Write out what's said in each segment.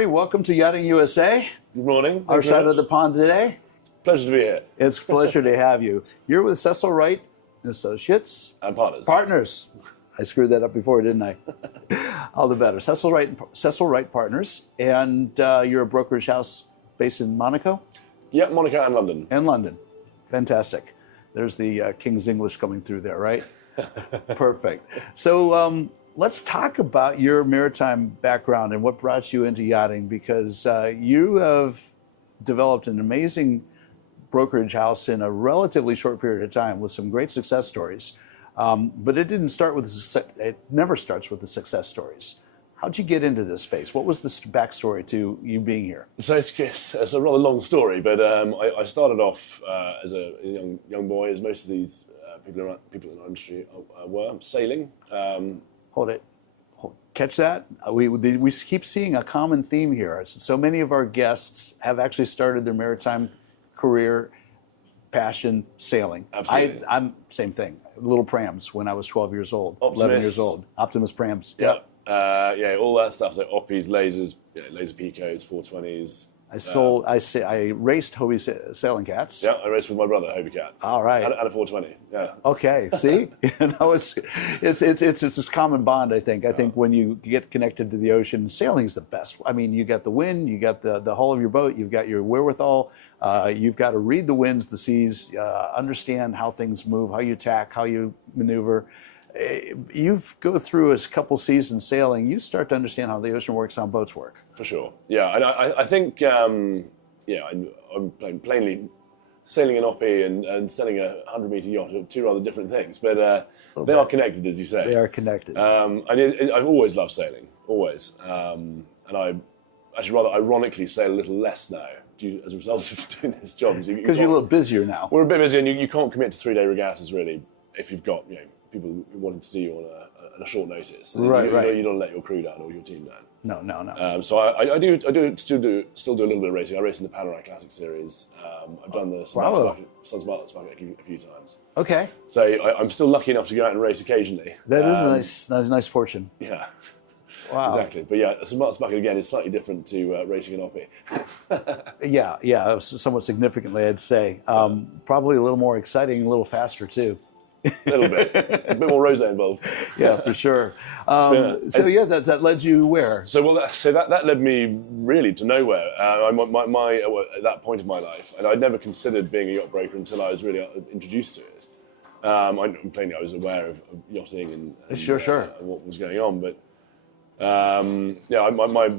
Henry. Welcome to Yachting USA. Good morning. Our side of the pond today. Pleasure to be here. It's a pleasure to have you. You're with Cecil Wright and Associates. And partners. Partners. I screwed that up before, didn't I? All the better. Cecil Wright Partners. And you're a brokerage house based in Monaco? Yeah, Monaco and London. And London. Fantastic. There's the King's English coming through there, right? Perfect. So let's talk about your maritime background and what brought you into yachting, because you have developed an amazing brokerage house in a relatively short period of time with some great success stories. But it didn't start with it never starts with the success stories. How'd you get into this space? What was the backstory to you being here? So it's a rather long story, but I started off as a young boy, as most of these people in our industry were, sailing. Hold it. Catch that? We keep seeing a common theme here. So many of our guests have actually started their maritime career passion sailing. Absolutely. I'm same thing. Little prams when I was 12 years old, Optimus. 11 years old. Optimus prams. Yeah. Yeah, all that stuff. So oppies, lasers, laser picos, 420s. I raced Hobie sailing cats. Yeah, I raced with my brother, Hobie Cat. All right. And a 420. Yeah. Okay. See, it's this common bond. I think when you get connected to the ocean, sailing is the best. I mean, you got the wind, you got the hull of your boat, you've got your wherewithal. You've got to read the winds, the seas, understand how things move, how you tack, how you maneuver. You go through a couple seasons sailing, you start to understand how the ocean works, how boats work. For sure. Yeah, and I think, I'm plainly sailing an oppie and sailing a 100-meter yacht are two rather different things, but they are connected, as you say. They are connected. I've always loved sailing, always. And I actually rather ironically sail a little less now as a result of doing this job. Because you're a little busier now. We're a bit busier, and you can't commit to 3-day regattas, really, if you've got people who wanting to see you on a short notice. Right. You don't let your crew down or your team down. No. So I still do a little bit of racing. I race in the Panorama Classic Series. I've done the Sons Bartlett's Bucket a few times. Okay. So I'm still lucky enough to go out and race occasionally. That is a nice fortune. Yeah. Wow. Exactly. But yeah, St. Martin's Bucket again is slightly different to racing an oppie. Yeah, somewhat significantly, I'd say. Probably a little more exciting, a little faster too. A little bit. A bit more rosé involved. Yeah, for sure. That led you where? So that led me really to nowhere. At that point in my life, and I'd never considered being a yacht broker until I was really introduced to it. I was aware of yachting and Sure. And what was going on, but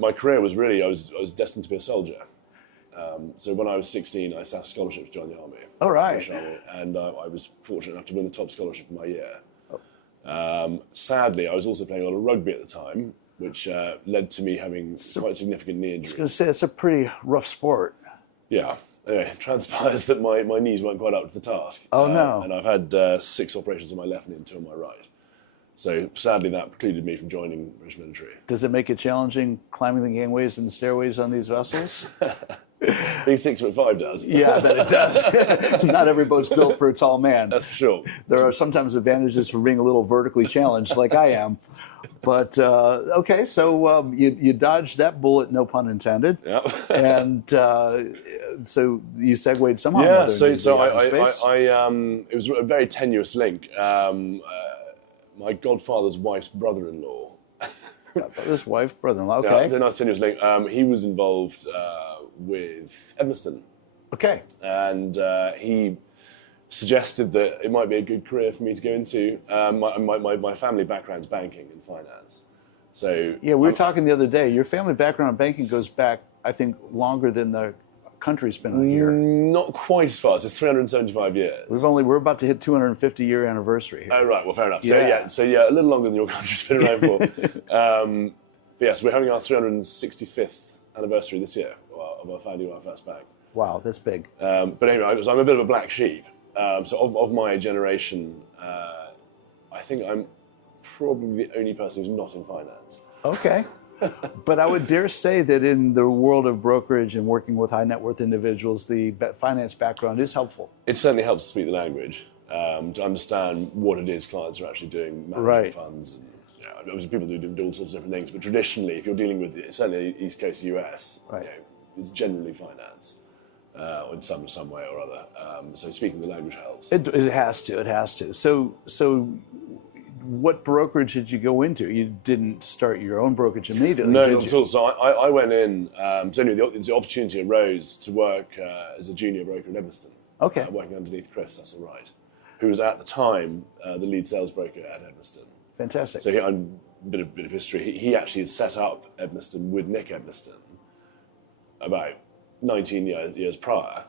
my career was really I was destined to be a soldier. So when I was 16, I sat a scholarship to join the army. All right. And I was fortunate enough to win the top scholarship in my year. Sadly, I was also playing a lot of rugby at the time, which led to me having quite a significant knee injury. I was going to say, it's a pretty rough sport. Yeah. Anyway, it transpires that my knees weren't quite up to the task. Oh, no. And I've had 6 operations on my left knee and 2 on my right. So sadly, that precluded me from joining the British military. Does it make it challenging climbing the gangways and the stairways on these vessels? Being 6'5" does. Yeah, that it does. Not every boat's built for a tall man. That's for sure. There are sometimes advantages for being a little vertically challenged, like I am. But okay, so you dodged that bullet, no pun intended. Yeah. And so you segued somehow. Yeah. So it was a very tenuous link. My godfather's wife's brother-in-law. His wife, brother-in-law. Okay. Yeah, a nice tenuous link. He was involved with Edmiston. Okay. And he suggested that it might be a good career for me to go into. My family background's banking and finance. So yeah, we were talking the other day. Your family background in banking goes back, I think, longer than the country's been here. Not quite as far. It's 375 years. We're about to hit 250-year anniversary here. Oh right, well fair enough. Yeah. So a little longer than your country's been around for. But yes, we're having our 365th anniversary this year of our founding of our first bank. Wow, that's big. But anyway, so I'm a bit of a black sheep. So of my generation, I think I'm probably the only person who's not in finance. Okay. But I would dare say that in the world of brokerage and working with high net worth individuals, the finance background is helpful. It certainly helps to speak the language, to understand what it is clients are actually doing, managing funds. obviously people do all sorts of different things, but traditionally, if you're dealing with certainly East Coast US, Right. It's generally finance. In some way or other. So speaking the language helps. It has to. It has to. So, what brokerage did you go into? You didn't start your own brokerage immediately, No, did not you? at all. So I went in. So anyway, the opportunity arose to work as a junior broker in Edmiston. Okay. Working underneath Cecil Wright, who was at the time the lead sales broker at Edmiston. Fantastic. So a bit of history. He actually had set up Edmiston with Nick Edmiston about 19 years prior,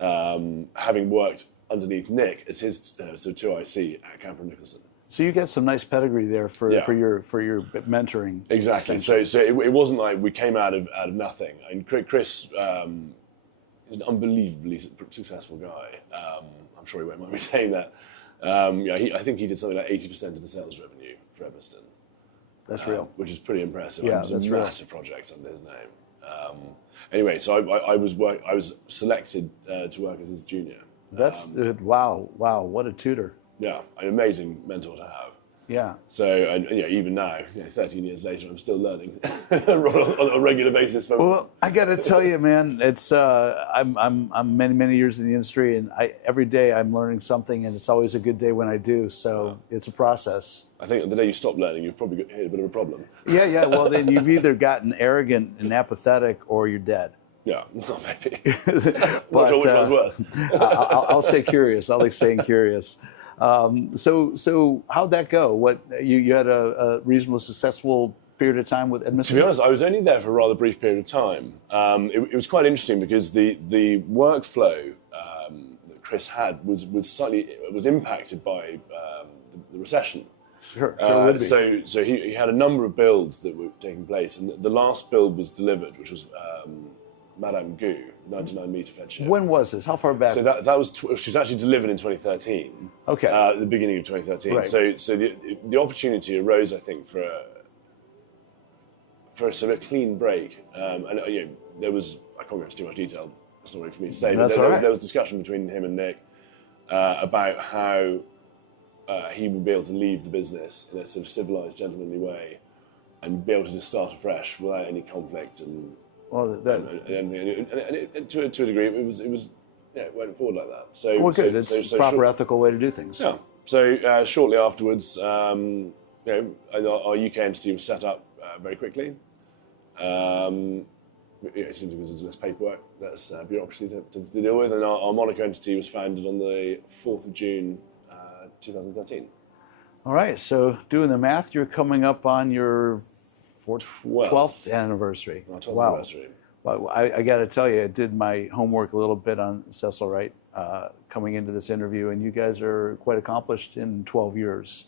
having worked underneath Nick as his so 2IC at Camper Nicholson. So you got some nice pedigree there for your mentoring. Exactly. So it wasn't like we came out of nothing. And Chris is an unbelievably successful guy. I'm sure he won't mind me saying that. I think he did something like 80% of the sales revenue for Edmiston. That's real. Which is pretty impressive. Yeah, it was that's a real. massive project under his name. Anyway, so I was selected to work as his junior. That's wow, what a tutor. Yeah, an amazing mentor to have. Yeah. So, and even now, 13 years later, I'm still learning on a regular basis. Well, I got to tell you, man, it's I'm many years in the industry, and every day I'm learning something, and it's always a good day when I do. So it's a process. I think the day you stop learning, you've probably hit a bit of a problem. Yeah. Well, then you've either gotten arrogant and apathetic, or you're dead. Yeah, maybe. But Not sure which one's worse. I'll stay curious. I like staying curious. So how'd that go? What you had a reasonably successful period of time with Edmiston? To be honest, I was only there for a rather brief period of time. It was quite interesting because the workflow that Chris had was impacted by the recession. Sure it would be. So he had a number of builds that were taking place, and the last build was delivered, which was Madame Gou, 99-meter Feadship. When was this? How far back? So that was she was actually delivered in 2013. Okay. At the beginning of 2013. Right. So the opportunity arose, I think, for a sort of clean break, and there was, I can't go into too much detail. It's not really for me to say. That's but all right. there was discussion between him and Nick about how he would be able to leave the business in a sort of civilized, gentlemanly way, and be able to just start afresh without any conflict and. Well, And to a degree, it went forward like that. So, well, good. It's a proper ethical way to do things. Yeah. So shortly afterwards, our UK entity was set up very quickly. Simply because there's less paperwork, less bureaucracy to deal with, and our Monaco entity was founded on the 4th of June, 2013. All right. So doing the math, you're coming up on your 12th anniversary. Our 12th Wow. anniversary. Well, I got to tell you, I did my homework a little bit on Cecil Wright coming into this interview, and you guys are quite accomplished in 12 years.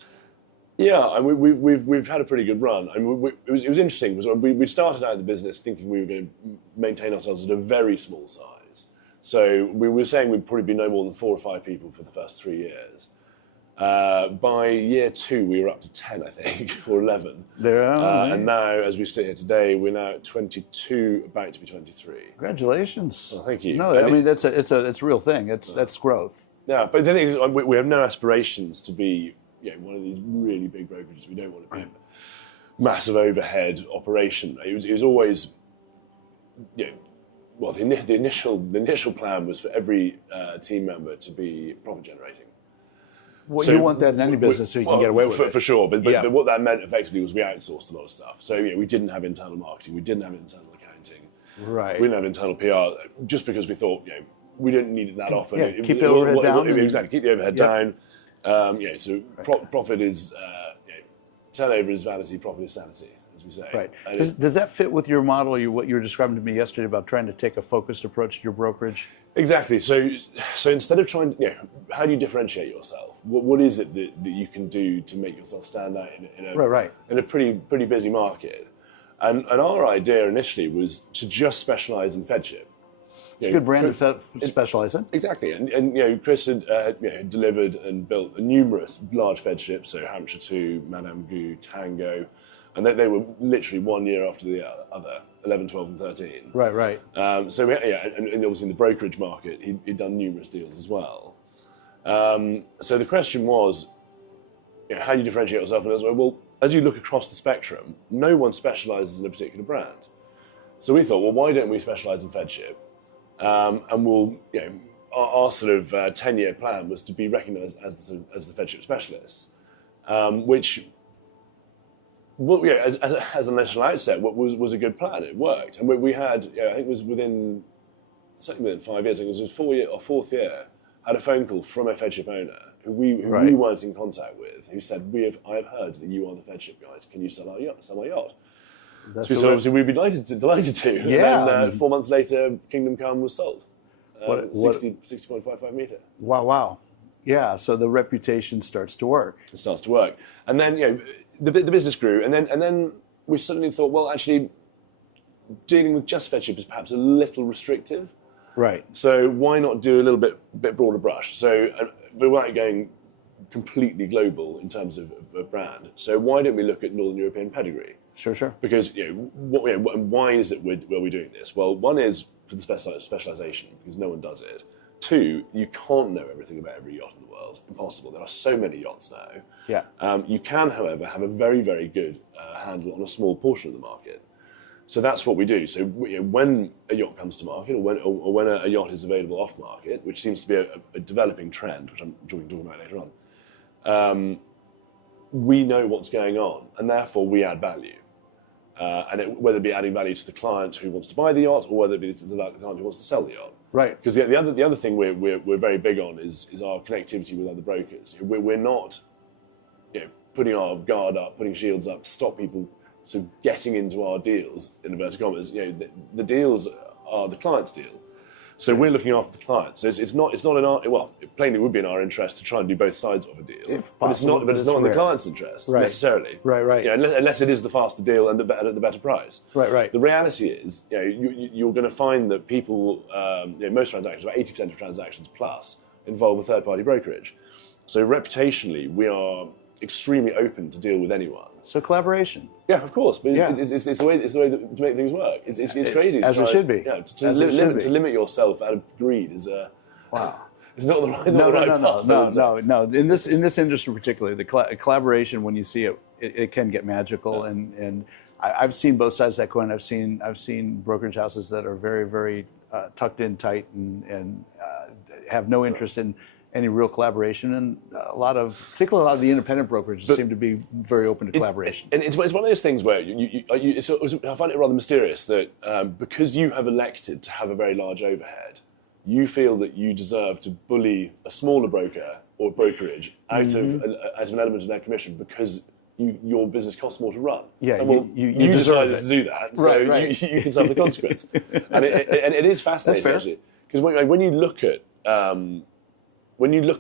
Yeah, and we've had a pretty good run. I mean, it was interesting because we started out the business thinking we were going to maintain ourselves at a very small size. So we were saying we'd probably be no more than 4 or 5 people for the first 3 years. By year 2, we were up to 10, I think, or 11. And now, as we sit here today, we're now at 22, about to be 23. Congratulations! Well, thank you. No, I mean it's a real thing. That's growth. Yeah, but the thing is, we have no aspirations to be one of these really big brokerages. We don't want to be a massive overhead operation. It was always, well, the initial plan was for every team member to be profit generating. Well, you want that in any business so you can get away with it. For sure, but what that meant effectively was we outsourced a lot of stuff. So we didn't have internal marketing, we didn't have internal accounting, right? We didn't have internal PR, just because we thought we didn't need it that often. Yeah, keep the overhead down. Exactly, keep the overhead down. So profit is turnover is vanity, profit is sanity, as we say. Right. Does that fit with your model? What you were describing to me yesterday about trying to take a focused approach to your brokerage? Exactly. So instead of trying, how do you differentiate yourself? What is it that you can do to make yourself stand out in a pretty busy market? And our idea initially was to just specialize in Feadship. It's a good brand to specialize in. Exactly. And Chris had delivered and built numerous large Feadships, so Hampshire 2, Madame Gou, Tango, and they were literally 1 year after the other, 11, 12, and 13. Right. And obviously in the brokerage market, he'd done numerous deals as well. So the question was, how do you differentiate yourself? And well, as you look across the spectrum, no one specialises in a particular brand. So we thought, well, why don't we specialise in Feadship? And we'll, our sort of 10-year plan was to be recognised as the Feadship specialists, which, well, as an initial outset, what was a good plan. It worked, and we had, I think it was certainly within 5 years. I think it was our fourth year. Had a phone call from a Feadship owner who we weren't in contact with, who said, I have heard that you are the Feadship guys. Can you sell our yacht? So obviously we'd be delighted to. Yeah. And then 4 months later, Kingdom Come was sold. 60.55 metre. Wow. Yeah, so the reputation starts to work. It starts to work. And then, the business grew. And then we suddenly thought, well, actually, dealing with just Feadship is perhaps a little restrictive. Right. So why not do a little bit broader brush? So we weren't going completely global in terms of brand. So why don't we look at Northern European pedigree? Sure. Because why is it we're doing this? Well, one is for the specialization, because no one does it. Two, you can't know everything about every yacht in the world. Impossible. There are so many yachts now. Yeah. You can, however, have a very, very good handle on a small portion of the market. So that's what we do. So when a yacht comes to market, or when a yacht is available off market, which seems to be a developing trend, which I'm talking about later on, we know what's going on, and therefore we add value. Whether it be adding value to the client who wants to buy the yacht, or whether it be to the client who wants to sell the yacht. Right. Because the other thing we're very big on is our connectivity with other brokers. We're not putting our guard up, putting shields up to stop people getting into our deals, in inverted commas. The deals are the client's deal. So we're looking after the client. So it's not in our, well, plainly it would be in our interest to try and do both sides of a deal. If but possible, it's not in the rare. client's interest necessarily. Right. Unless it is the faster deal and at the better price. Right. The reality is, you're going to find that people, most transactions, about 80% of transactions plus, involve a third-party brokerage. So reputationally, we are extremely open to deal with anyone. So collaboration. Yeah, of course, but Yeah. it's the way to make things work. It's crazy. As it should be. Yeah, to limit yourself out of greed is Wow. It's not the right path. No. In this industry particularly, the collaboration, when you see it, it can get magical. Yeah. And I've seen both sides of that coin. I've seen brokerage houses that are very, very tucked in tight and have no interest in any real collaboration, and particularly a lot of the independent brokerages seem to be very open to collaboration. And it's one of those things where I find it rather mysterious that because you have elected to have a very large overhead, you feel that you deserve to bully a smaller broker or brokerage out of an element of their commission because your business costs more to run. Yeah, and well, you decided to do that, so right. you can suffer the consequence. and it is fascinating, actually, because when you look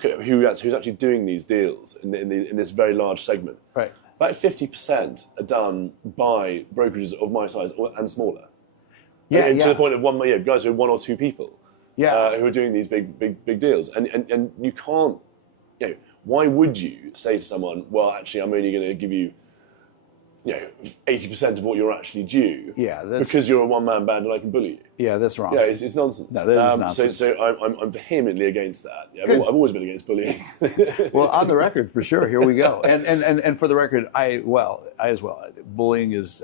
at who's actually doing these deals in this very large segment, right, about 50% are done by brokerages of my size and smaller. Yeah. To the point of guys who are one or two people. Yeah. Who are doing these big deals, and you can't. Why would you say to someone, well, actually, I'm only going to give you, 80% of what you're actually due, because you're a one-man band and I can bully you. Yeah, that's wrong. Yeah, it's nonsense. No, that is nonsense. So I'm vehemently against that. Yeah, I've always been against bullying. Well, on the record, for sure. Here we go. And for the record, I as well. Bullying is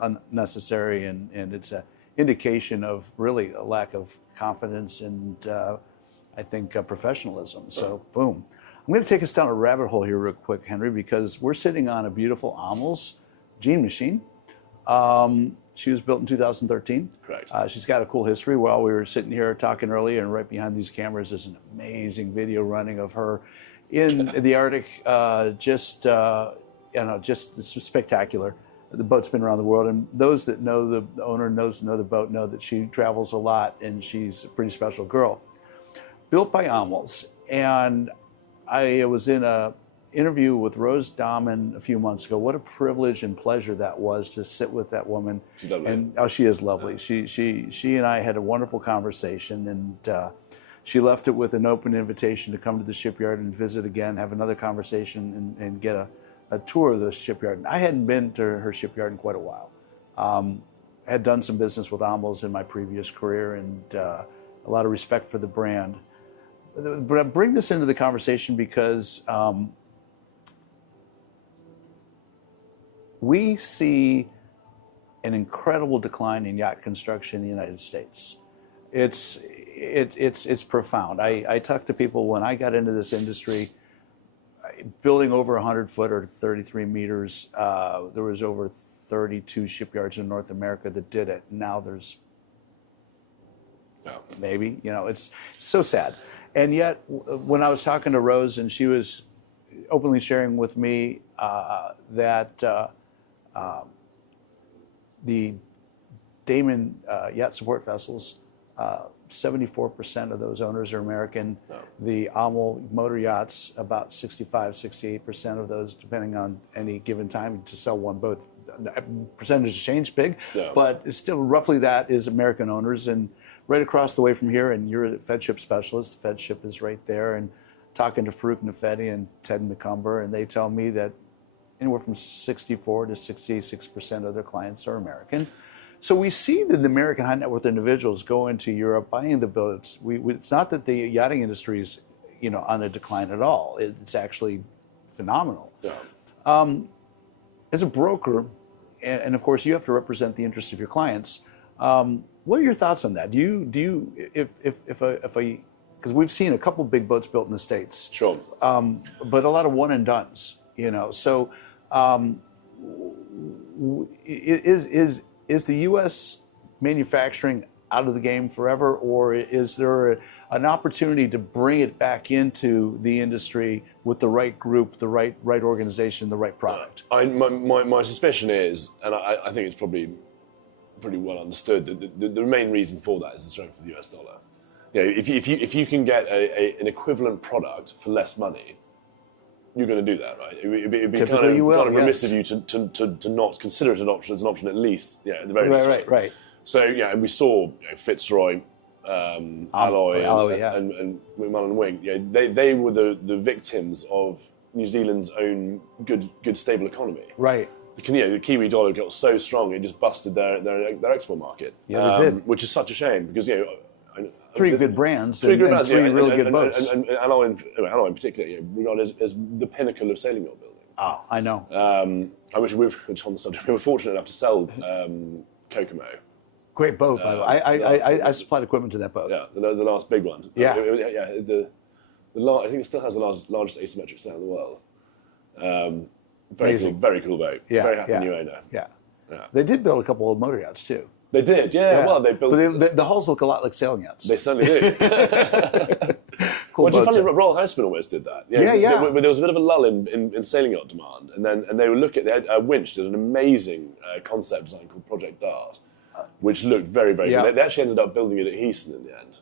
unnecessary, and it's an indication of really a lack of confidence and I think professionalism. So, boom. I'm going to take us down a rabbit hole here real quick, Henry, because we're sitting on a beautiful Amels Jean machine. She was built in 2013. Correct. She's got a cool history. While we were sitting here talking earlier, and right behind these cameras is an amazing video running of her in the Arctic. Just it's spectacular. The boat's been around the world, and those that know the owner, know the boat, know that she travels a lot, and she's a pretty special girl. Built by Amels, and I was in an interview with Rose Dahman a few months ago. What a privilege and pleasure that was to sit with that woman. She's lovely. And she is lovely. She and I had a wonderful conversation, and she left it with an open invitation to come to the shipyard and visit again, have another conversation, and get a tour of the shipyard. I hadn't been to her shipyard in quite a while. I had done some business with Amels in my previous career, and a lot of respect for the brand. But I bring this into the conversation because we see an incredible decline in yacht construction in the United States. It's profound. I talk to people when I got into this industry, building over 100 foot or 33 meters, there was over 32 shipyards in North America that did it. Now there's maybe, it's so sad. And yet, when I was talking to Rose, and she was openly sharing with me that the Damen yacht support vessels, 74% of those owners are American. No. The AML motor yachts, about 65, 68% of those, depending on any given time, to sell one boat. Percentage change big, but it's still roughly that is American owners. And right across the way from here, and you're a Feadship specialist, Feadship is right there, and talking to Farouk Nafedi and Ted McCumber, and they tell me that anywhere from 64 to 66% of their clients are American. So we see that the American high net worth individuals go into Europe buying the boats. It's not that the yachting industry is, on a decline at all. It's actually phenomenal. Yeah. As a broker, and of course you have to represent the interest of your clients. What are your thoughts on that? Do you because we've seen a couple big boats built in the States. Sure. But a lot of one and dones. So is the U.S. manufacturing out of the game forever, or is there an opportunity to bring it back into the industry with the right group, the right organization, the right product? My suspicion is, and I think it's probably pretty well understood, that the main reason for that is the strength of the US dollar. If you can get an equivalent product for less money, you're going to do that, right? It'd be kind of remiss of you to not consider it an option as an option at least, at the very least. Right. So and we saw Fitzroy, Alloy, and McMullen Wing. They were the victims of New Zealand's own good stable economy. Right. The Kiwi dollar got so strong it just busted their export market. Yeah, they did. Which is such a shame because three good brands, three really good boats. And Alloy in particular, regarded as the pinnacle of sailing yacht building. Oh, I know. I wish we were on the subject. We were fortunate enough to sell Kokomo. Great boat, by the way. I supplied equipment to that boat. Yeah, the last big one. Yeah. I think it still has the largest asymmetric sail in the world. Very cool boat. Yeah, very happy new owner. Yeah. They did build a couple of motor yachts too. They did, yeah. Well, they built. But the hulls look a lot like sailing yachts. They certainly do. Cool. Well, funny, Royal Houseman almost did that. Yeah. There was a bit of a lull in sailing yacht demand, and they would look at. They had Winch did an amazing concept design called Project Dart, which looked very, very good. They actually ended up building it at Heaton in the end.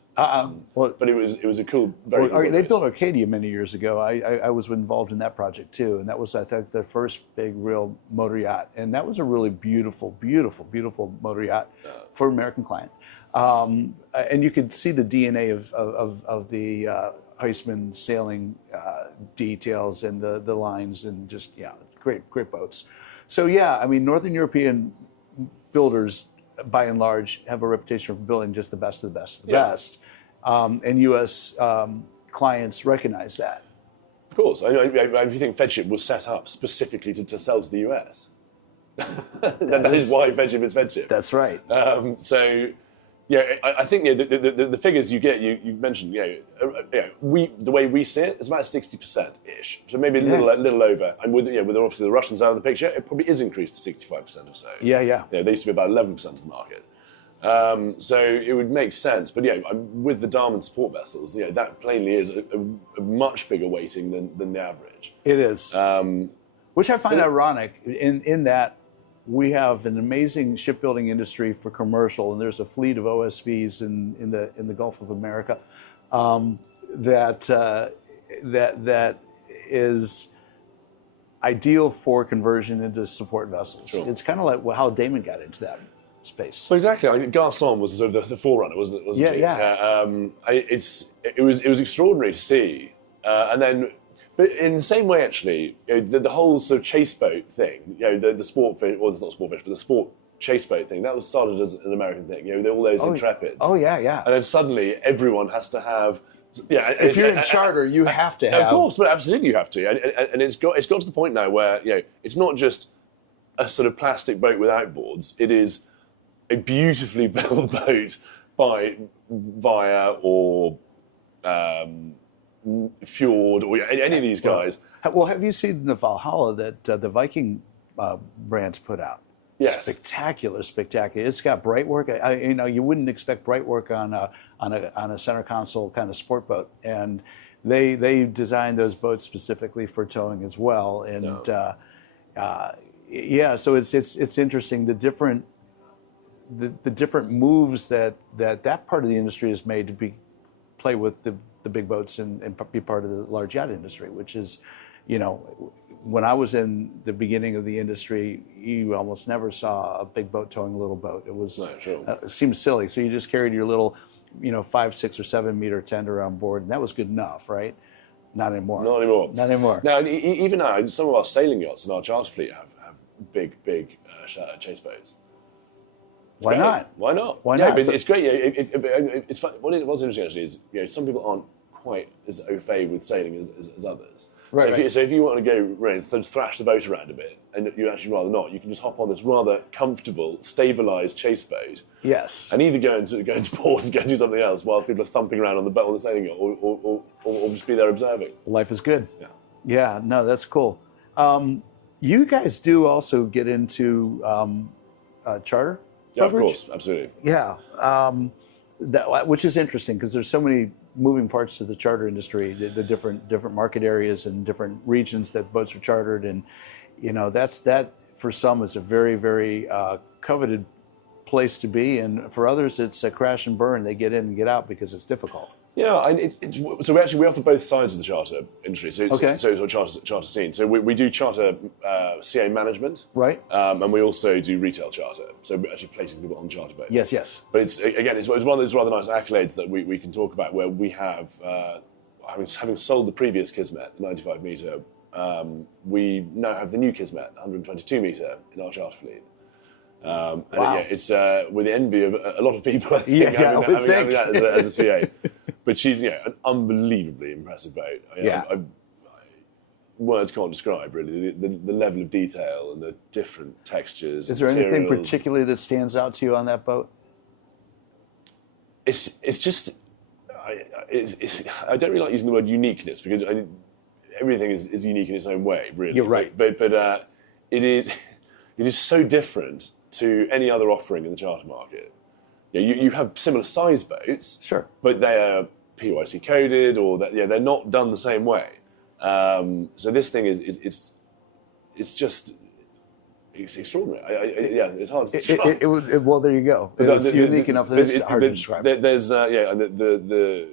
But it was a cool, very cool. They built Arcadia many years ago. I was involved in that project too, and that was, I think, their first big real motor yacht, and that was a really beautiful motor yacht for an American client. And you could see the DNA of the Huisman sailing details and the lines, and just great boats. So Northern European builders, by and large, have a reputation for building just the best of the best of the best. And U.S. Clients recognize that. Of course. If you think Feadship was set up specifically to sell to the U.S., that is why Feadship is Feadship. That's right. I think the figures you get, you mentioned, the way we see it, it's about 60%-ish. So maybe a little over. And with obviously the Russians out of the picture, it probably is increased to 65% or so. Yeah. They used to be about 11% of the market. So it would make sense. But with the Damen support vessels, that plainly is a much bigger weighting than the average. It is. Which I find ironic in that we have an amazing shipbuilding industry for commercial, and there's a fleet of OSVs in the Gulf of America that is ideal for conversion into support vessels. Sure. It's kind of like how Damen got into that space. Well, exactly. I mean, Garçon was sort of the forerunner, wasn't it? It was extraordinary to see, and then. But in the same way, actually, the whole sort of chase boat thing, the sport fish, well, it's not sport fish, but the sport chase boat thing, that was started as an American thing. All those Intrepids. Oh, yeah. And then suddenly everyone has to have. If you're in charter, you have to have. Of course, but absolutely you have to. And it's got to the point now where it's not just a sort of plastic boat with outboards. It is a beautifully built boat via or Fjord or any of these guys. Well, have you seen the Valhalla that the Viking brands put out? Yes. Spectacular. It's got bright work. You wouldn't expect bright work on a center console kind of sport boat, and they designed those boats specifically for towing as well. And so it's interesting the different moves that part of the industry has made to play with the big boats and be part of the large yacht industry, which is, when I was in the beginning of the industry, you almost never saw a big boat towing a little boat. It was it seemed silly. So you just carried your little, 5, 6, or 7 meter tender on board, and that was good enough, right? Not anymore. Not anymore. Not anymore. Now, even now, some of our sailing yachts in our charter fleet have big chase boats. Why not? Why not? Why yeah, not? But it's great. It's fun. What's interesting actually is, some people aren't quite as au fait with sailing as others. Right. So if you want to go thrash the boat around a bit, and you'd actually rather not, you can just hop on this rather comfortable, stabilised chase boat. Yes. And either go into port and go and do something else while people are thumping around on the sailing yacht, or just be there observing. Life is good. Yeah. Yeah. No, that's cool. You guys do also get into charter. Yeah, of coverage? course, absolutely. Yeah, which is interesting because there's so many moving parts to the charter industry, the different market areas and different regions that boats are chartered, and that for some is a very, very coveted place to be, and for others it's a crash and burn. They get in and get out because it's difficult. Yeah, and so we offer both sides of the charter industry. So it's a charter scene. So we do charter CA management, right? And we also do retail charter. So we're actually placing people on charter boats. Yes. But it's one of those rather nice accolades that we can talk about, where we have, having sold the previous Kismet, the 95 meter, we now have the new Kismet, 122 meter, in our charter fleet. Wow. It's with the envy of a lot of people, I think, having that as a CA. But she's an unbelievably impressive boat. Words can't describe really the level of detail and the different textures. Is there anything particularly that stands out to you on that boat? It's just I don't really like using the word uniqueness, because everything is unique in its own way, really. You're right. But it is so different to any other offering in the charter market. You have similar size boats, sure, but they are PYC coded, or they're not done the same way. So this thing is extraordinary. It's hard to describe. Well, there you go. It's unique enough that it's hard to describe. There's and the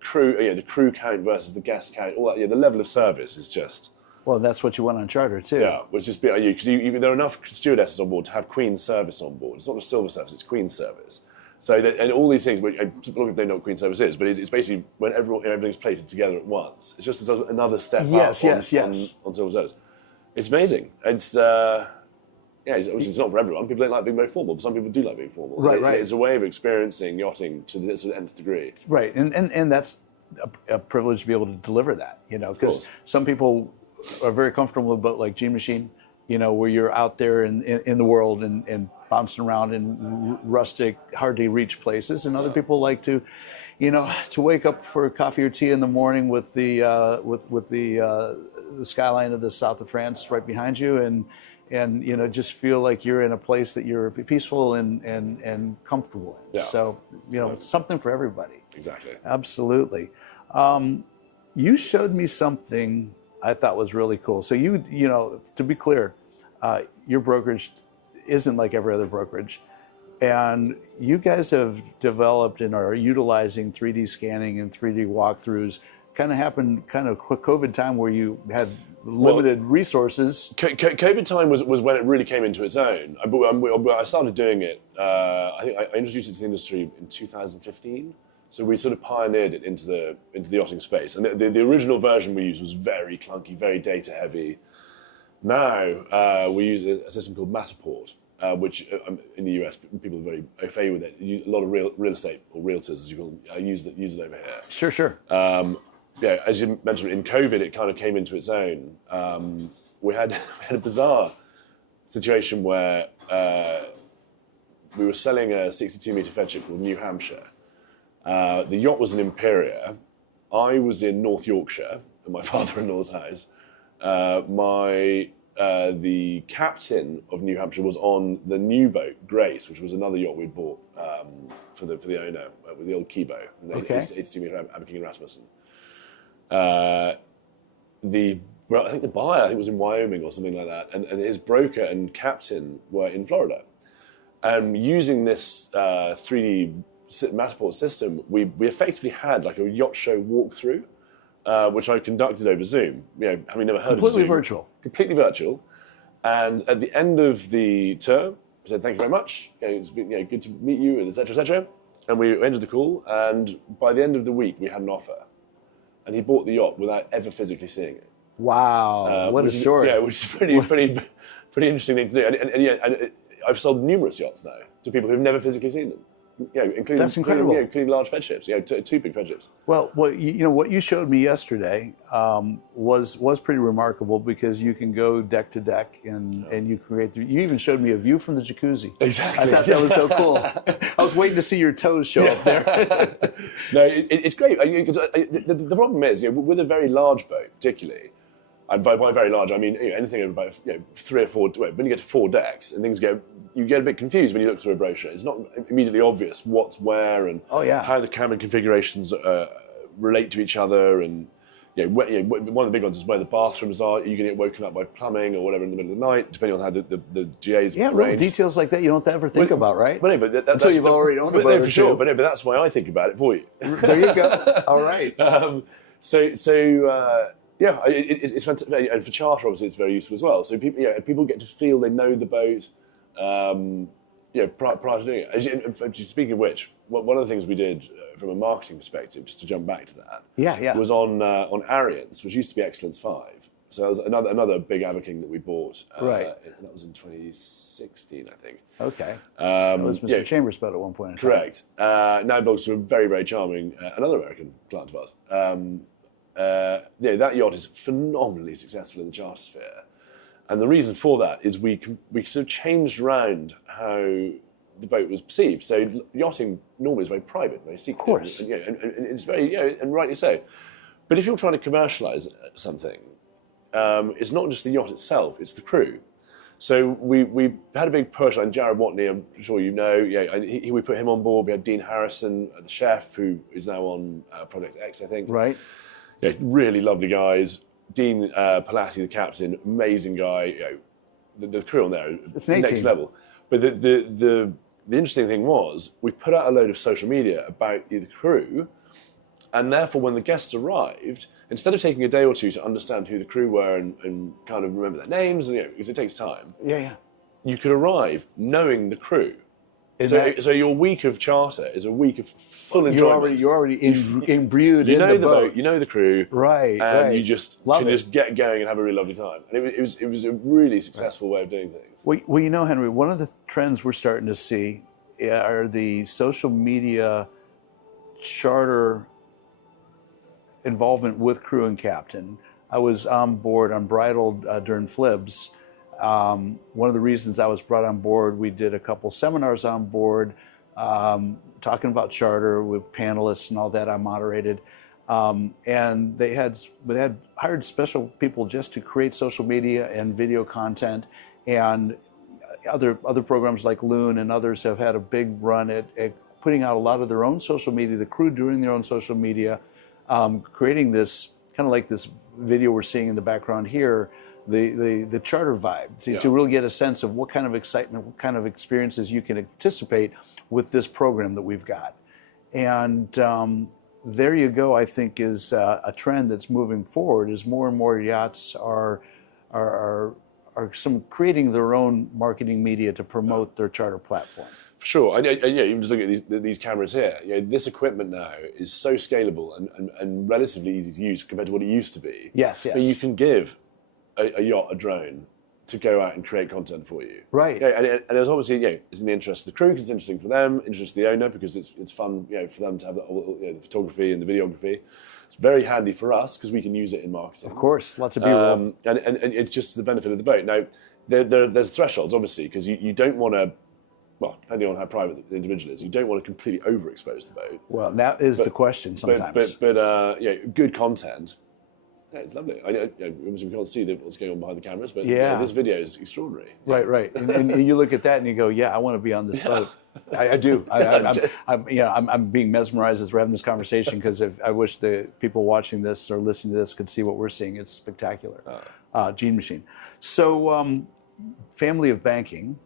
crew, the crew count versus the guest count, all that. The level of service is just. Well, that's what you want on charter too. Yeah, it's just because there are enough stewardesses on board to have Queen service on board. It's not just silver service; it's Queen service. So and all these things, people don't know what Queen service is, but it's basically when everything's plated together at once. It's just another step up on silver service. It's amazing. It's it's not for everyone. People don't like being very formal, but some people do like being formal. Right. It's a way of experiencing yachting to the nth degree. Right, and that's a privilege to be able to deliver that. Because some people are very comfortable with a boat like G Machine, where you're out there in the world and bouncing around in rustic, hard to reach places, and other people like to wake up for a coffee or tea in the morning with the skyline of the south of France right behind you, and just feel like you're in a place that you're peaceful and comfortable in. Yeah. So it's something for everybody. Exactly. Absolutely. You showed me something I thought was really cool. So to be clear, your brokerage isn't like every other brokerage, and you guys have developed and are utilizing 3D scanning and 3D walkthroughs. Kind of happened COVID time where you had limited resources. COVID time was when it really came into its own. I started doing it. I think I introduced it to the industry in 2015. So we sort of pioneered it into the yachting space. And the original version we used was very clunky, very data heavy. Now we use a system called Matterport, which in the US people are very au fait with it. A lot of real estate, or realtors as you call them, use it over here. Sure. As you mentioned, in COVID it kind of came into its own. We had a bizarre situation where we were selling a 62-meter Feadship called New Hampshire. The yacht was an Imperia. I was in North Yorkshire at my father-in-law's house. The captain of New Hampshire was on the new boat, Grace, which was another yacht we'd bought for the owner, with the old Kibo, 82-meter Aberking Rasmussen. I think the buyer was in Wyoming or something like that, and his broker and captain were in Florida. And using this 3D Matterport system, we effectively had like a yacht show walkthrough, which I conducted over Zoom. Having never heard of Zoom. Completely virtual. Completely virtual. And at the end of the tour, I said, "Thank you very much. It's been good to meet you," and et cetera, et cetera. And we ended the call. And by the end of the week, we had an offer. And he bought the yacht without ever physically seeing it. Wow, what a story! Which is pretty interesting thing to do. And I've sold numerous yachts now to people who've never physically seen them. Including, that's incredible. Including large Feadships, two big Feadships. Well, what you showed me yesterday was pretty remarkable, because you can go deck to deck and you create. You even showed me a view from the jacuzzi. Exactly. I thought that was so cool. I was waiting to see your toes show up there. No, it's great. The problem is, with a very large boat, particularly. And by very large, I mean anything about 3 or 4. When you get to 4 decks, and you get a bit confused when you look through a brochure. It's not immediately obvious what's where and how the cabin configurations relate to each other. And one of the big ones is where the bathrooms are. You can get woken up by plumbing or whatever in the middle of the night, depending on how the GAs are arranged. Little details like that you don't ever think about, right? But that's until you've already owned a boat for sure. But that's why I think about it for you. There you go. All right. It's fantastic, and for charter, obviously, it's very useful as well. So people get to feel they know the boat, prior to doing it. Speaking of which, one of the things we did from a marketing perspective, just to jump back to that, was on Arians, which used to be Excellence 5. So that was another big Aberking that we bought. Right. And that was in 2016, I think. Okay. That was Mr. Chambers' boat at one point in time. Correct. Now belongs to a very, very charming, another American client of ours. That yacht is phenomenally successful in the charter sphere, and the reason for that is we sort of changed around how the boat was perceived. So yachting normally is very private, very secret, of course, and it's very and rightly so. But if you're trying to commercialise something, it's not just the yacht itself; it's the crew. So we had a big push on Jared Watney. I'm sure you know. We put him on board. We had Dean Harrison, the chef, who is now on Project X, I think. Right. Really lovely guys. Dean Palazzi, the captain, amazing guy. The crew on there, it's next level. But the interesting thing was, we put out a load of social media about the crew, and therefore when the guests arrived, instead of taking a day or two to understand who the crew were and kind of remember their names, because it takes time, you could arrive knowing the crew. So your week of charter is a week of full enjoyment. You're already imbued in the boat. You know the crew, right? And you just just get going and have a really lovely time. And it was a really successful way of doing things. Well, Henry, one of the trends we're starting to see are the social media charter involvement with crew and captain. I was on board unbridled during Flibs. One of the reasons I was brought on board, we did a couple seminars on board, talking about charter with panelists and all that. I moderated, and they had hired special people just to create social media and video content, and other programs like Loon and others have had a big run at putting out a lot of their own social media. The crew doing their own social media, creating this kind of like this video we're seeing in the background here. The charter vibe to really get a sense of what kind of excitement, what kind of experiences you can anticipate with this program that we've got. And there you go, I think, is a trend that's moving forward as more and more yachts are creating their own marketing media to promote their charter platform. For sure, and even just looking at these cameras here, this equipment now is so scalable and relatively easy to use compared to what it used to be. Yes. But you can give a yacht a drone to go out and create content for you. Right. Yeah, and it's obviously, it's in the interest of the crew because it's interesting for them, interest of the owner because it's fun, for them to have the photography and the videography. It's very handy for us because we can use it in marketing. Of course, lots of B-roll. And it's just the benefit of the boat. Now, there's thresholds, obviously, because you don't want to, well, depending on how private the individual is, you don't want to completely overexpose the boat. Well, that is the question sometimes. But good content. Yeah, it's lovely. Obviously we can't see what's going on behind the cameras, but this video is extraordinary. Right. And you look at that and you go, yeah, I want to be on this boat. I do. I'm being mesmerized as we're having this conversation because I wish the people watching this or listening to this could see what we're seeing. It's spectacular. Gene Machine. So, family of banking,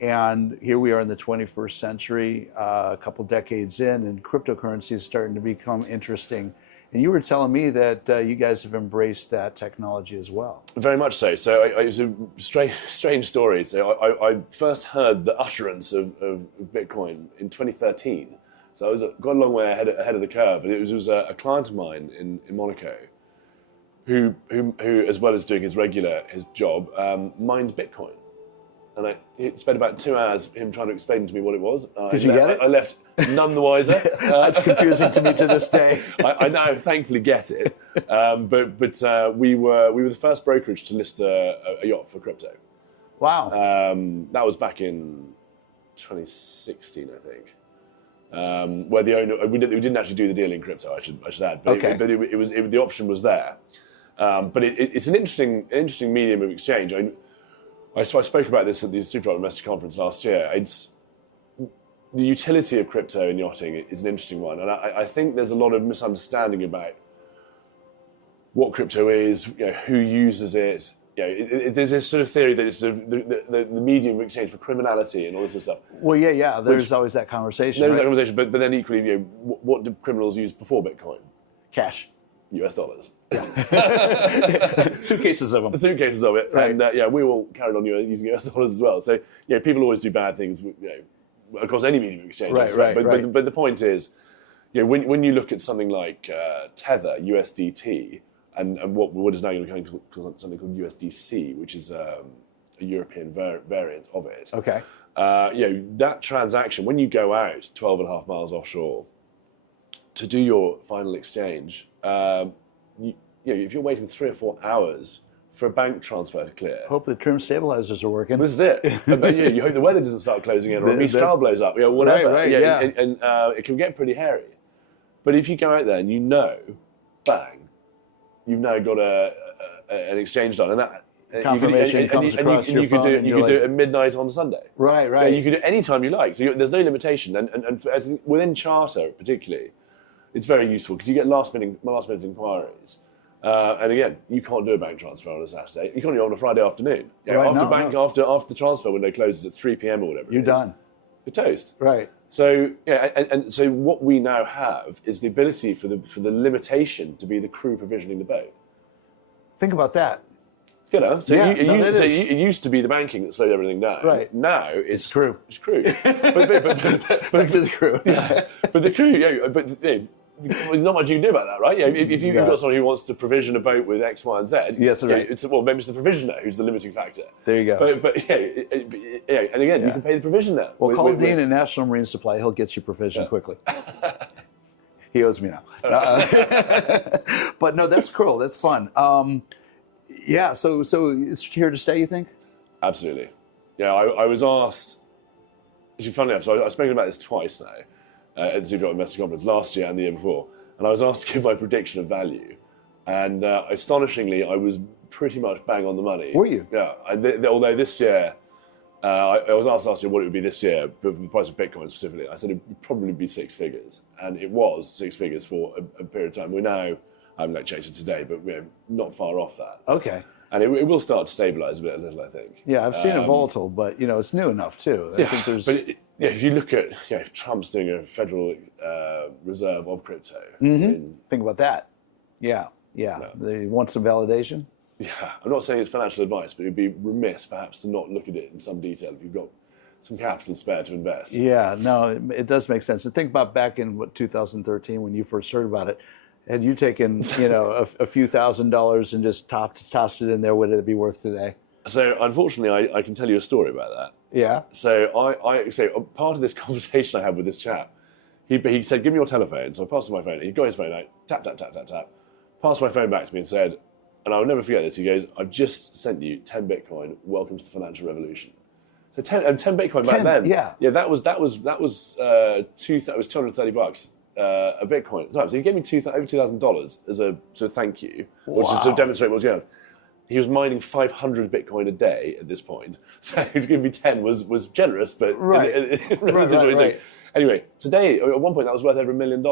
and here we are in the 21st century, a couple decades in, and cryptocurrency is starting to become interesting. And you were telling me that you guys have embraced that technology as well. Very much so. So it's a strange story. So I first heard the utterance of Bitcoin in 2013. So I was got a long way ahead of the curve. And it was a client of mine in Monaco who, as well as doing his job, mined Bitcoin. And it spent about 2 hours him trying to explain to me what it was. Did you get it? I left none the wiser. That's confusing to me to this day. I now thankfully get it. But we were the first brokerage to list a yacht for crypto. Wow. That was back in 2016, I think. Where the owner we didn't actually do the deal in crypto. I should add. But okay. It was the option was there. But it's an interesting medium of exchange. I spoke about this at the Superyacht Investor Conference last year. The utility of crypto in yachting is an interesting one, and I think there's a lot of misunderstanding about what crypto is, who uses it. There's this sort of theory that it's the medium of exchange for criminality and all this sort of stuff. Well, yeah. There's always that conversation. There's that conversation, but then equally, what did criminals use before Bitcoin? Cash. US dollars. Suitcases of them. Suitcases of it. Right. And we all carried on using US dollars as well. So people always do bad things, across any medium of exchange. Right. But the point is, when you look at something like Tether, USDT, and what is now going to become something called USDC, which is a European variant of it. Okay. That transaction, when you go out 12.5 miles offshore to do your final exchange, if you're waiting 3 or 4 hours for a bank transfer to clear. Hope the trim stabilizers are working. This is it. You hope the weather doesn't start closing in or a Mistral blows up, whatever. Right, and it can get pretty hairy. But if you go out there and bang, you've now got an exchange done. And that confirmation comes across your phone. You could do it at midnight on Sunday. Right. You could do it any time you like. So there's no limitation. And I think within charter particularly, it's very useful because you get last minute inquiries. And again, you can't do a bank transfer on a Saturday. You can't do it on a Friday afternoon. After the transfer window closes at 3 p.m. or whatever. You're done. You're toast. Right. So and so what we now have is the ability for the limitation to be the crew provisioning the boat. Think about that. It used to be the banking that slowed everything down. Right. Now it's crew. It's crew. But Back to the crew. Yeah. But the crew, there's not much you can do about that, right? If you've got someone who wants to provision a boat with X, Y, and Z, yes, right. Maybe it's the provisioner who's the limiting factor. There you go. But and again, you can pay the provisioner. Well, call Dean at National Marine Supply. He'll get you provision quickly. He owes me now. But no, that's cool. That's fun. So it's here to stay, you think? Absolutely. Yeah, I was asked. Actually, funny enough, so I've spoken about this twice now. At the Superyacht Investor Conference last year and the year before, and I was asked to give my prediction of value, and astonishingly, I was pretty much bang on the money. Were you? Yeah. Although this year, I was asked last year what it would be this year, but the price of Bitcoin specifically, I said it would probably be 6 figures, and it was 6 figures for a period of time. We're now, I haven't changed it today, but we're not far off that. Okay. And it will start to stabilise a little, I think. Yeah, I've seen it volatile, but it's new enough too. I think there's. But if you look at if Trump's doing a Federal Reserve of crypto, think about that. Yeah. They want some validation. Yeah, I'm not saying it's financial advice, but it'd be remiss perhaps to not look at it in some detail if you've got some capital spare to invest. Yeah, no, it does make sense. And think about back in 2013 when you first heard about it. Had you taken a few $1,000s and just tossed it in there, what would it be worth today? So unfortunately, I can tell you a story about that. Yeah. So part of this conversation I had with this chap, he said, "Give me your telephone." So I passed him my phone. He got his phone out, tap, tap, tap, tap, tap, passed my phone back to me and said, and I'll never forget this. He goes, "I've just sent you 10 Bitcoin. Welcome to the financial revolution." So 10 Bitcoin back 10, then. yeah. That was $230 a Bitcoin. So he gave me over $2,000 as a sort of thank you, or to sort of demonstrate what was going on. He was mining 500 Bitcoin a day at this point. So to give me 10 was generous, but right. Right. Anyway, today, at one point, that was worth over $1 million.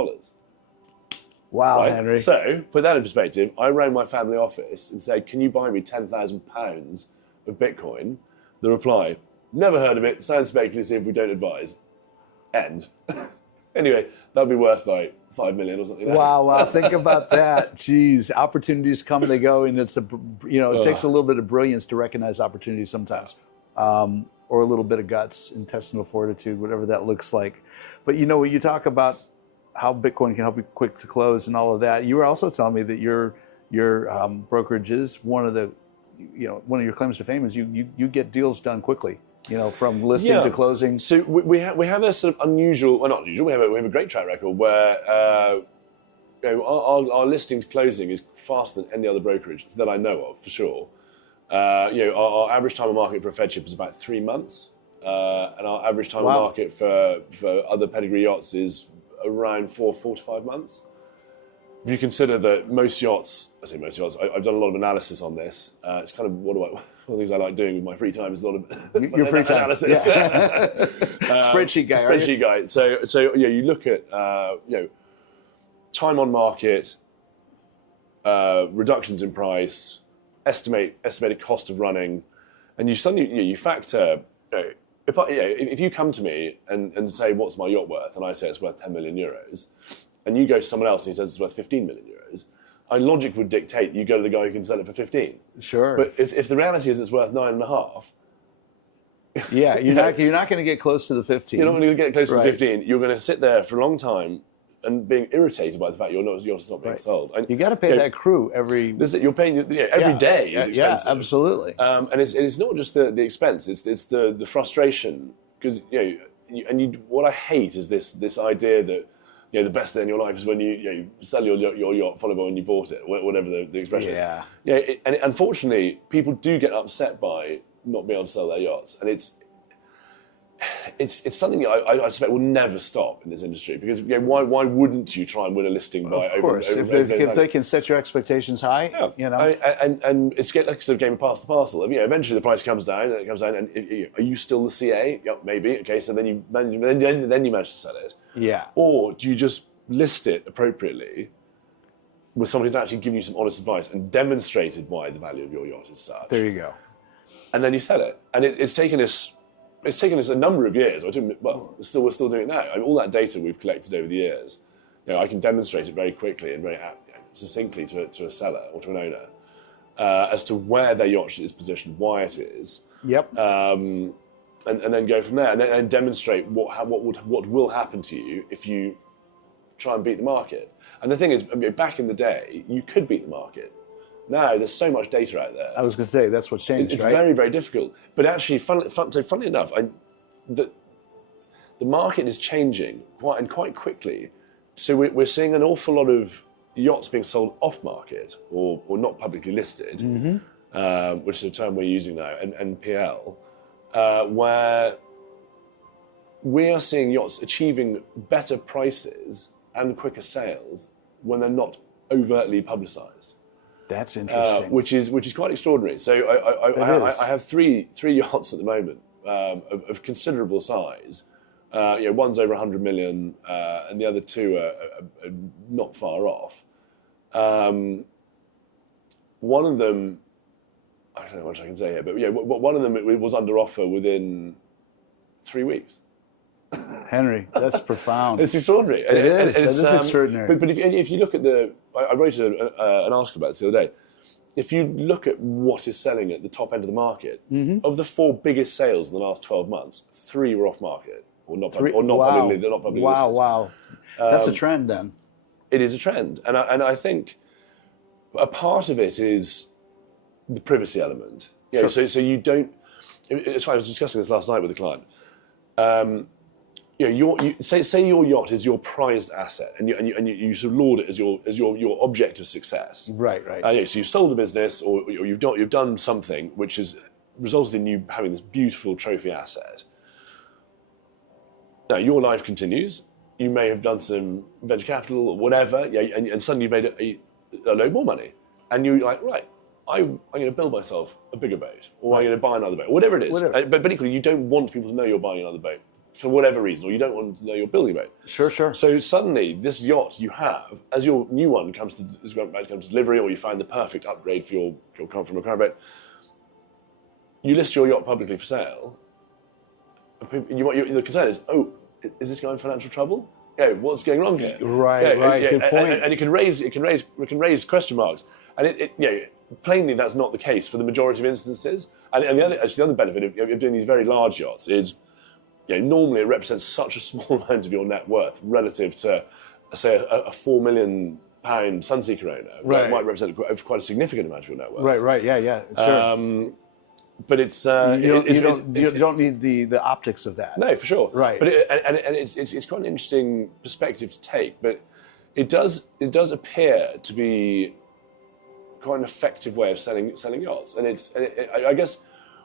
Wow, Right? Henry. So, put that in perspective, I rang my family office and said, "Can you buy me £10,000 of Bitcoin?" The reply, "Never heard of it, sounds speculative, we don't advise." End. Anyway, that'd be worth like 5 million or something. Wow, think about that. Jeez, opportunities come, they go, and it takes a little bit of brilliance to recognize opportunities sometimes, or a little bit of guts, intestinal fortitude, whatever that looks like. But when you talk about how Bitcoin can help you quick to close and all of that, you were also telling me that your brokerage is one of your claims to fame is you get deals done quickly. From listing to closing. So we have a sort of unusual, well, not unusual. We have a great track record where our listing to closing is faster than any other brokerage that I know of, for sure. Our average time on market for a Feadship is about 3 months, and our average time on market for other pedigree yachts is around 4 to 5 months. If you consider that most yachts, I've done a lot of analysis on this. It's kind of one of the things I like doing with my free time is a lot of your free time analysis. Yeah. Spreadsheet guy. Spreadsheet guy. So you look at time on market, reductions in price, estimated cost of running, and you suddenly you factor. If you come to me and say, "What's my yacht worth?" and I say it's worth 10 million euros, and you go to someone else and he says it's worth 15 million euros, logic would dictate you go to the guy who can sell it for 15. Sure. But if the reality is it's worth 9.5, yeah, you're not going to get close to the 15. You're not going to get close to the 15. You're going to sit there for a long time and being irritated by the fact you're not being sold. And you got to pay that crew every. You're paying every day is expensive. Yeah, absolutely. And it's not just the expense; it's the frustration because what I hate is this idea that the best day in your life is when you sell your yacht followed by when you bought it, whatever the expression is. And unfortunately, people do get upset by not being able to sell their yachts, and it's something I suspect will never stop in this industry because why wouldn't you try and win a listing by of course if they can set your expectations high, and it's like a sort of game of pass the parcel. Eventually the price comes down and are you still the CA? Yep, maybe. Okay, so then you manage to sell it. Yeah. Or do you just list it appropriately with somebody who's actually giving you some honest advice and demonstrated why the value of your yacht is such? There you go. And then you sell it. And it's taken us a number of years. We're still doing it now. All that data we've collected over the years, I can demonstrate it very quickly and very succinctly to a seller or to an owner as to where their yacht is positioned, why it is. Yep. And then go from there, and then demonstrate what will happen to you if you try and beat the market. And the thing is, back in the day, you could beat the market. Now there's so much data out there. I was going to say that's what's changed. It's right? very, very difficult. But actually, funnily enough, the market is changing quite quickly. So we're seeing an awful lot of yachts being sold off market or not publicly listed, which is a term we're using now, and NPL. Where we are seeing yachts achieving better prices and quicker sales when they're not overtly publicised. That's interesting. Which is quite extraordinary. So I have three yachts at the moment of considerable size. One's over 100 million, and the other two are not far off. One of them, I don't know how much I can say here, but one of them was under offer within 3 weeks. Henry, that's profound. It's extraordinary. It is. That is extraordinary. But if you look at I wrote an article about this the other day. If you look at what is selling at the top end of the market, of the 4 biggest sales in the last 12 months, 3 were off market or not publicly listed. Wow. That's a trend then. It is a trend, and I think a part of it is the privacy element. You know, so you don't. It's why I was discussing this last night with a client. You know, say your yacht is your prized asset, and you sort of laud it as your object of success. Right, right. Yeah, so you've sold a business, or you've done something which has resulted in you having this beautiful trophy asset. Now your life continues. You may have done some venture capital or whatever, yeah, and suddenly you've made a load more money, and you're like, right, I'm going to build myself a bigger boat, or I'm going to buy another boat, or whatever it is. Whatever. But equally, you don't want people to know you're buying another boat for whatever reason, or you don't want them to know you're building a boat. Sure, sure. So suddenly, this yacht you have, as your new one comes to delivery, or you find the perfect upgrade for your from your current boat, you list your yacht publicly for sale. The concern is, oh, is this guy in financial trouble? Yeah, what's going wrong here? Right, right. Good point. And it can raise question marks. And plainly that's not the case for the majority of instances. And the other benefit of doing these very large yachts is, normally it represents such a small amount of your net worth relative to, say, a £4 million Sunseeker owner. Right. Might represent quite a significant amount of your net worth. Right. Yeah. Sure. But it's you don't need the optics of that. No, for sure. Right. But it's quite an interesting perspective to take. But it does appear to be quite an effective way of selling yachts. And I guess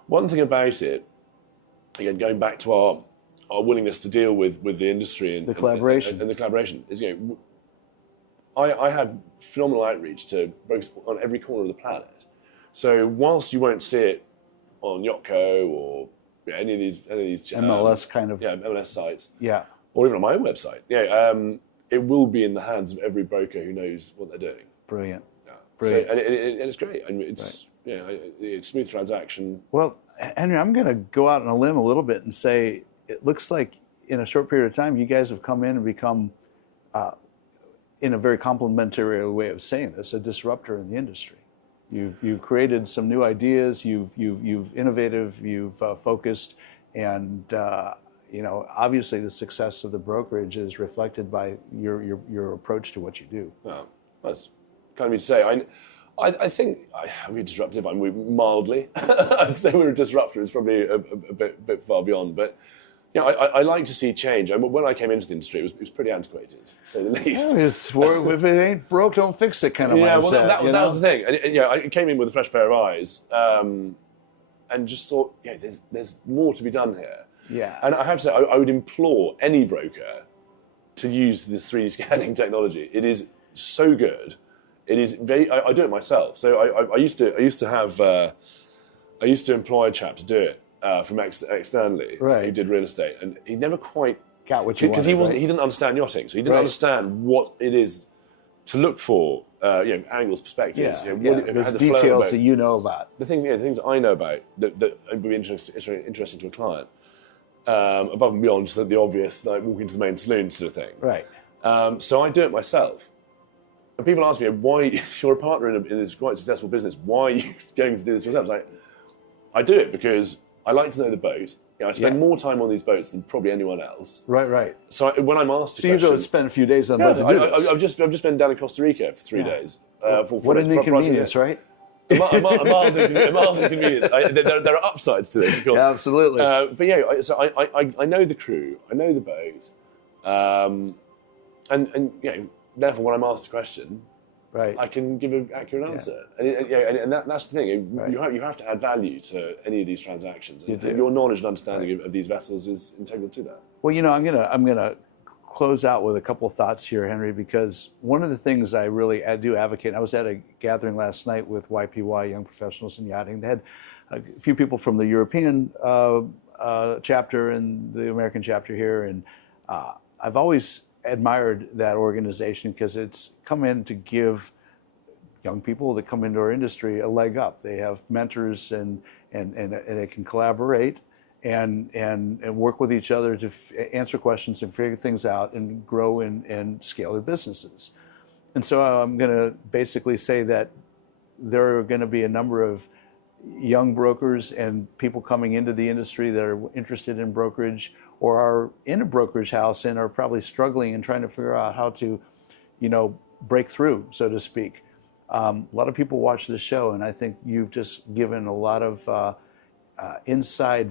one thing about it, again, going back to our willingness to deal with the industry and the collaboration and the collaboration is, I have phenomenal outreach to brokers on every corner of the planet. So whilst you won't see it on Yachtco or any of these MLS kind of MLS sites, or even on my own website, it will be in the hands of every broker who knows what they're doing. Brilliant. Brilliant. So, and it's great. I mean, it's it's smooth transaction. Well, Henry, I'm going to go out on a limb a little bit and say it looks like in a short period of time you guys have come in and become, in a very complimentary way of saying this, a disruptor in the industry. You've created some new ideas. You've innovative. You've focused, and obviously the success of the brokerage is reflected by your approach to what you do. Well, that's kind of me to say. I think we're disruptive. We're mildly. I'd say we're a disruptor. It's probably a bit far beyond, but. I like to see change. When I came into the industry, it was pretty antiquated, to say the least. If it ain't broke, don't fix it kind of mindset. Well, that was the thing. And, I came in with a fresh pair of eyes and just thought, there's more to be done here. Yeah. And I have to say, I would implore any broker to use this 3D scanning technology. It is so good. It is very. I do it myself. So I used to employ a chap to do it. From externally, right. Who did real estate, and he never quite got what you wanted, because he didn't understand yachting, so he didn't understand what it is to look for, angles, perspectives, There's details that you know about. The things I know about that would be interesting to a client, above and beyond just the obvious, like walking to the main saloon sort of thing. Right. So I do it myself. And people ask me, why you're a partner in this quite successful business, why are you going to do this yourself? I do it because I like to know the boat. I spend more time on these boats than probably anyone else. Right. So when I'm asked, so you go spend a few days on boat to do this. I've just been down in Costa Rica for 3 days. What an inconvenience, right? A mild inconvenience. There are upsides to this, of course. Yeah, absolutely. But so I know the crew, I know the boat, and therefore when I'm asked a question. Right. I can give an accurate answer, and that's the thing. Right. You have to add value to any of these transactions. And do. your knowledge and understanding of these vessels is integral to that. Well, I'm gonna close out with a couple of thoughts here, Henry, because one of the things I really do advocate. I was at a gathering last night with YPY, Young Professionals in Yachting. They had a few people from the European chapter and the American chapter here, and I've always admired that organization because it's come in to give young people that come into our industry a leg up. They have mentors and they can collaborate and work with each other to answer questions and figure things out and grow and scale their businesses. And so I'm going to basically say that there are going to be a number of young brokers and people coming into the industry that are interested in brokerage or are in a brokerage house and are probably struggling and trying to figure out how to, break through, so to speak. A lot of people watch this show, and I think you've just given a lot of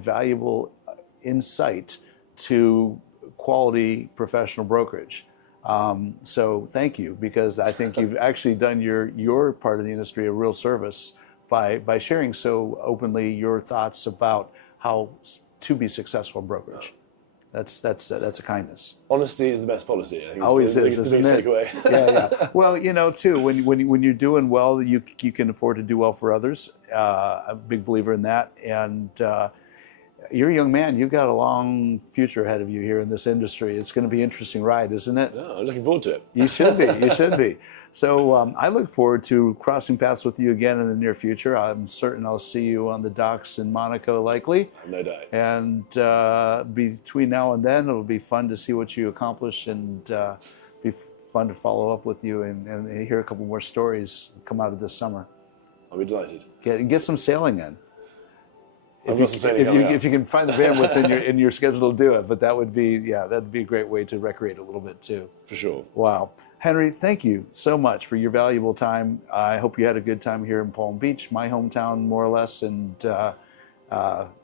valuable insight to quality professional brokerage. So thank you, because I think you've actually done your part of the industry a real service by sharing so openly your thoughts about how to be successful in brokerage. That's a kindness. Honesty is the best policy. I think Always is, the isn't it? takeaway. Yeah. Well, too, when you're doing well, you can afford to do well for others. I'm a big believer in that. And you're a young man. You've got a long future ahead of you here in this industry. It's going to be an interesting ride, isn't it? Yeah, I'm looking forward to it. You should be. You should be. So I look forward to crossing paths with you again in the near future. I'm certain I'll see you on the docks in Monaco, likely. No doubt. And between now and then, it'll be fun to see what you accomplish, and be fun to follow up with you and hear a couple more stories come out of this summer. I'll be delighted. Get some sailing in. If you can find the bandwidth in your schedule to do it, but that'd be a great way to recreate a little bit too. For sure. Wow, Henry, thank you so much for your valuable time. I hope you had a good time here in Palm Beach, my hometown, more or less, and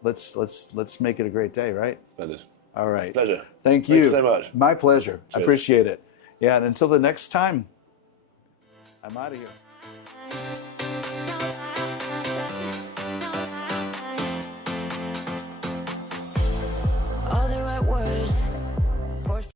let's make it a great day, right? Splendid. All right. Pleasure. Thank you. Thanks so much. My pleasure. Cheers. I appreciate it. Yeah, and until the next time, I'm out of here.